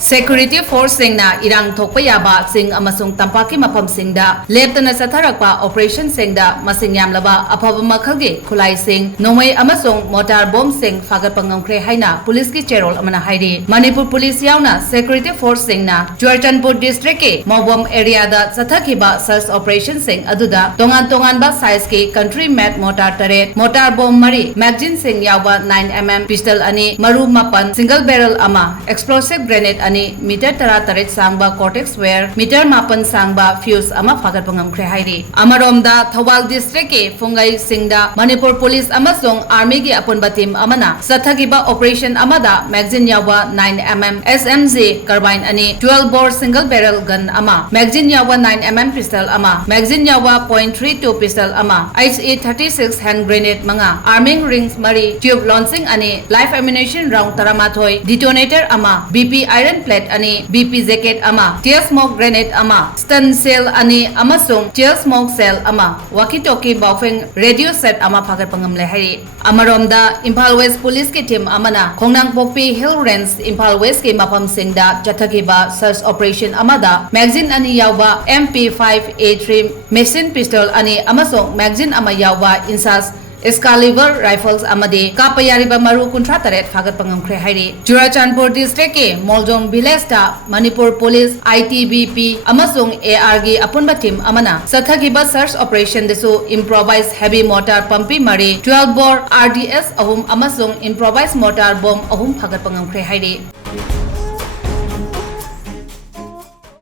Security Force Singna irang thokpa yaba sing amasung tampaki mafam Singda leptana satharakpa Operation Singda masing Yamlaba afaba makhalgi Khutlai sing nomai amasung mortar bomb sing Fagatpa Ngamkhre haina police ki cherol amana hairi Manipur police yauna Security Force Singna Churachandpur district ke Mobom area da sathakiba search operation sing aduda tongan ba size ke country made mortar taret mortar bomb mari magazine sing yawa 9mm pistol ani maru mapan single barrel ama explosive grenade ani meter tara taret sangba cortex ware meter mapan sangba fuse ama Fagatpa Ngamkhre hairi amaromda Thawal district ke Fungai Singda Manipur police amasung army gi apunba team amana sathagiba operation amada magazine yawa 9mm SMG carbine ani 12 bore single barrel gun ama magazine yawa 9mm pistol ama magazine yawa .32 pistol ama HE36 hand grenade manga arming rings mari tube launching ani live ammunition round taramathoi detonator ama BP iron plate ani BP jacket ama tear smoke grenade ama stun cell ani amasung tear smoke cell ama walkie talkie baufeng radio set ama Fagatpa Ngamle hairi amaromda Imphal West police ke team amana Khongnang Pokpi Hill Range Imphal West ke mafam Singda chathakiba search operation amada magazine ani yawa MP5A3 machine pistol ani amasung magazine ama yawa insas Excalibur rifles amade kapayariba maru kuntra taret Fagatpa Ngamkhre hairi Churachandpur district ke Moljong village ta Manipur police ITBP amasung AR gi apunba team amana sathagiba search operation desu improvised heavy mortar pumpi mari 12 bore RDS ahum amasung improvised mortar bomb ahum Fagatpa Ngamkhre hairi